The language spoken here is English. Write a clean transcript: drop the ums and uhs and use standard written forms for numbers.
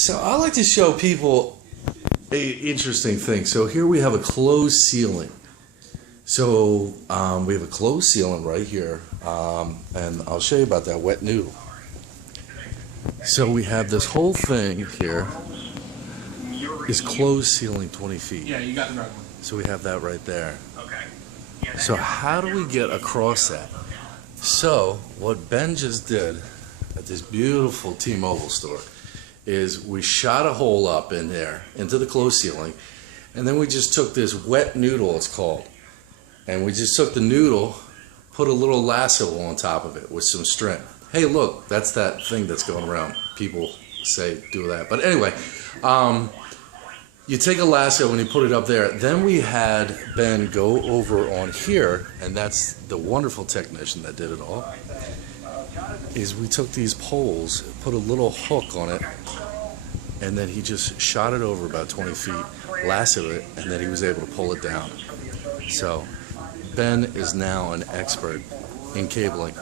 So I like to show people a interesting thing. So here we have a closed ceiling. So we have a closed ceiling right here, and I'll show you about that wet noodle. So we have this whole thing here is closed ceiling 20 feet. Yeah, you got the right one. So we have that right there. Okay. So how do we get across that? So what Ben just did at this beautiful T-Mobile store is we shot a hole up in there into the closed ceiling, and then we just took this wet noodle, it's called, and we just took the noodle, put a little lasso on top of it with some string. Hey, look, that's that thing that's going around. People say do that, but anyway, you take a lasso and you put it up there. Then we had Ben go over on here, and that's the wonderful technician that did it all, is we took these poles, put a little hook on it, and then he just shot it over about 20 feet, lassoed it, and then he was able to pull it down. So Ben is now an expert in cabling.